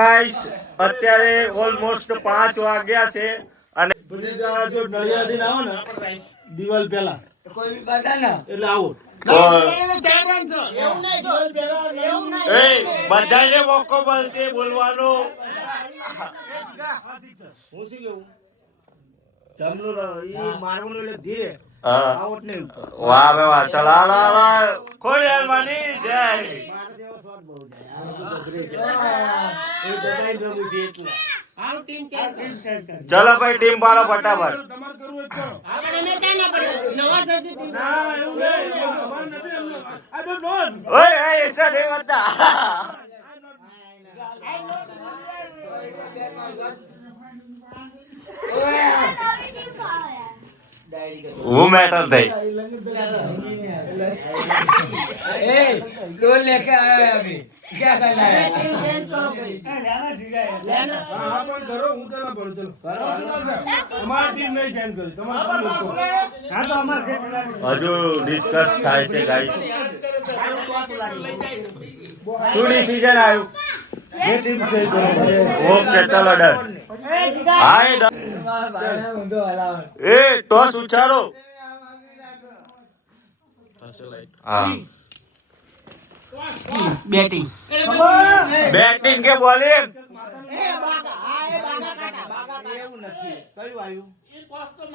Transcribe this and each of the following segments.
Guys અત્યારે almost 5 વાગ્યા છે અને જો નળિયાથી આવો ને દિવાલ પેલા કોઈ બી બાટા ના એટલે આવો બધાને મોકો મળશે બોલવાનો. હું શું કેવું જમલું મારવાનું એટલે ધીરે આવટ નહીં. વાહ બે વાહ ચલા ખોડિયાર માની જય. ચલો ભાઈ ટીમ પાડો ફટાફટ. ઓય એસા નહીં હોતા. वो मैटर थे डोल लेके आया है अभी क्या करना है करो हूं चला बोल चलो हमारी टीम नहीं चेंज करी तुम्हारी हां तो हमारे हजू डिस्कस થાય છે ગાઈસ. શું ડિસિઝન આવ્યું? ये टीम से ઓકે ચલો ડન. હાય એ ટોસ ઉછાળો. હા बैटिंग બેટિંગ કે બોલિંગ?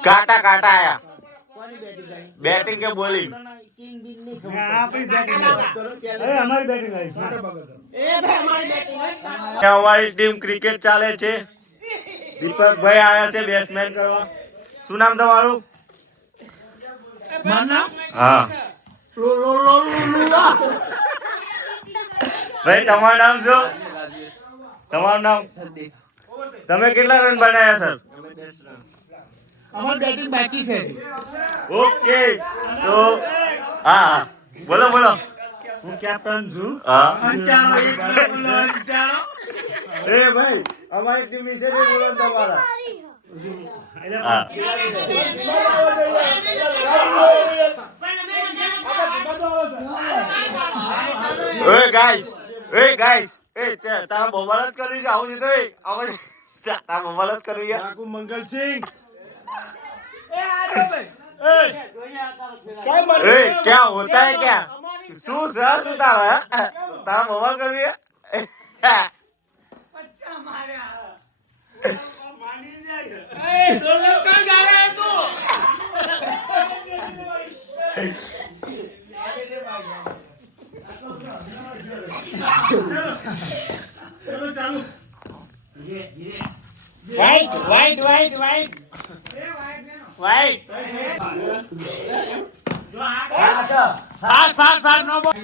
કાટા કાટા આયા. બેટિંગ કે બોલિંગ? અમારી ટીમ ક્રિકેટ ચાલે છે. દીપકભાઈ આયા છે બેટ્સમેન કરવા. શું નામ તમારું? હા ભાઈ તમારું નામ શું? તમારું નામ? તમે કેટલા રન બનાવ્યા સર? हमारी बैटिंग बाकी है ઓકે તો હા બોલો બોલો. હું કેપ્ટન છું હા અંચાણો એ ભાઈ અમારી ટીમ વિશે નહીં બોલો તમારા. હા ઓય ગાઈસ તારા મોબાઈલ જ કરી છે આવું દીધો તારા મોબાઈલ જ કરવી છે. મંગલસિંહ क्या होता है क्या? શું સર શું તારા મોબાઈલ કરવી છે? Wide wide wide wide wide fast fast fast no ball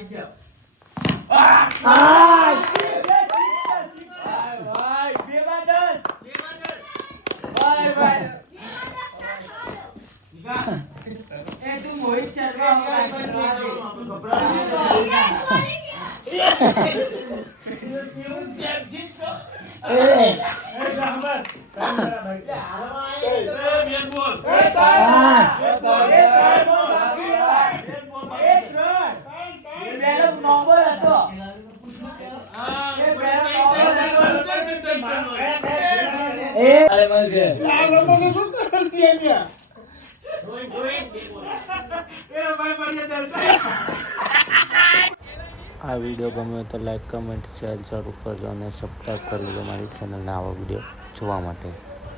આ વિડીયો ગમ્યો તો લાઈક કમેન્ટ શેર જરૂર કરજો અને સબસ્ક્રાઈબ કરી લેજો મારી ચેનલને આવા વિડીયો જોવા માટે.